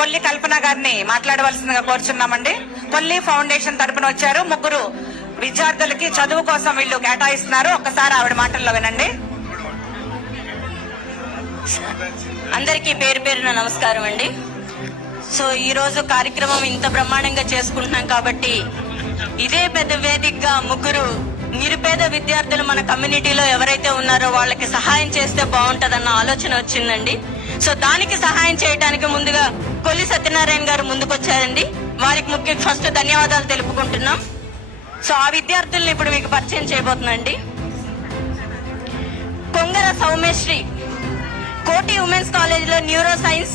కొల్లి కల్పన గారిని మాట్లాడవలసిందిగా కోరుచున్నామండి. కొల్లి ఫౌండేషన్ తరపున వచ్చారు. ముగ్గురు విద్యార్థులకి చదువు కోసం వీళ్ళు కేటాయిస్తున్నారు. ఒక్కసారి ఆవిడ మాటల్లో వినండి. అందరికీ పేరు పేరున నమస్కారం అండి. సో ఈ రోజు కార్యక్రమం ఇంత బ్రహ్మాండంగా చేసుకుంటున్నాం కాబట్టి ఇదే పెద్ద వేదికగా ముగ్గురు నిరుపేద విద్యార్థులు మన కమ్యూనిటీలో ఎవరైతే ఉన్నారో వాళ్ళకి సహాయం చేస్తే బాగుంటదన్న ఆలోచన వచ్చిందండి. సో దానికి సహాయం చేయడానికి ముందుగా కొల్లి సత్యనారాయణ గారు ముందుకొచ్చారండి. వారికి ఫస్ట్ ధన్యవాదాలు తెలుపుకుంటున్నాం. సో ఆ విద్యార్థుల్ని ఇప్పుడు మీకు పరిచయం చేయబోతుందండి. కొంగర సౌమ్యశ్రీ కోటి ఉమెన్స్ కాలేజ్ లో న్యూరో సైన్స్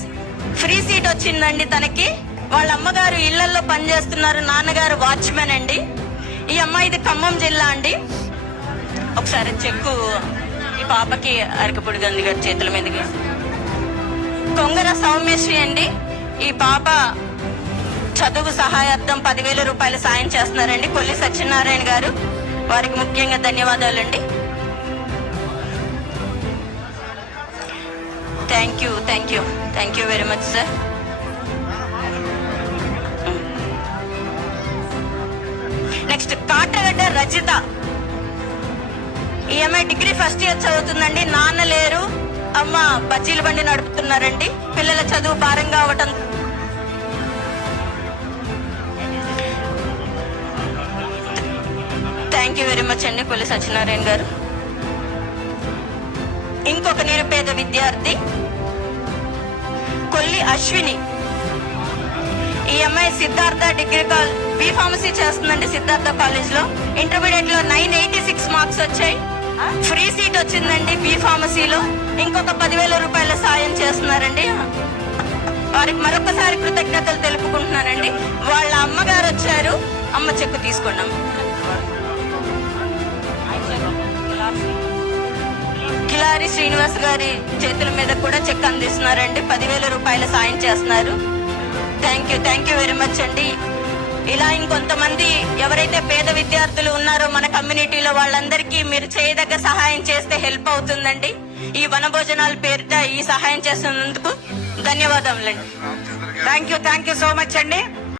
ఫ్రీ సీట్ వచ్చిందండి తనకి. వాళ్ళ అమ్మగారు ఇళ్లలో పనిచేస్తున్నారు, నాన్నగారు వాచ్మెన్ అండి. ఈ అమ్మాయిది ఖమ్మం జిల్లా అండి. ఒకసారి చెక్కు ఈ పాపకి అరకపొడి గంధి గారి చేతుల మీదకి. కొంగర సౌమ్యశ్రీ అండి. ఈ పాప చదువు సహాయార్థం 10,000 రూపాయలు సాయం చేస్తున్నారండి కొల్లి సత్యనారాయణ గారు. వారికి ముఖ్యంగా ధన్యవాదాలండి. Thank you very much sir. Next Katagadda Rajitha. ఈ అమ్మాయి డిగ్రీ ఫస్ట్ ఇయర్ చదువుతుందండి. నాన్న లేరు, అమ్మ బజ్జీల బండి నడుపుతున్నారండి. పిల్లల చదువు భారంగా అవటం థ్యాంక్ యూ వెరీ మచ్ అండి కొల్లి సత్యనారాయణ గారు. ఇంకొక నిరుపేద విద్యార్థి కొల్లి అశ్విని. ఈ అమ్మాయి సిద్ధార్థ డిగ్రీ బి ఫార్మసీ చేస్తుందండి సిద్ధార్థ కాలేజ్ లో. ఇంటర్మీడియట్ లో 986 మార్క్స్ వచ్చాయి. ఫ్రీ సీట్ వచ్చిందండి బి ఫార్మసీలో. ఇంకొక 10,000 రూపాయల సాయం చేస్తున్నారండి. వారికి మరొకసారి కృతజ్ఞతలు తెలుపుకుంటున్నానండి. వాళ్ళ అమ్మగారు వచ్చారు. అమ్మ చెక్కు తీసుకున్నాం. కిలారి శ్రీనివాస్ గారి చేతుల మీద కూడా చెక్ అందిస్తున్నారండి. 10,000 రూపాయల సాయం చేస్తున్నారు. థ్యాంక్ యూ వెరీ మచ్ అండి. ఇలా ఇంకొంతమంది ఎవరైతే పేద విద్యార్థులు ఉన్నారో మన కమ్యూనిటీలో వాళ్ళందరికీ మీరు చేయదగ్గ సహాయం చేస్తే హెల్ప్ అవుతుందండి. ఈ వనభోజనాల పేరిట ఈ సహాయం చేస్తున్నందుకు ధన్యవాదములండి. థ్యాంక్ యూ సో మచ్ అండి.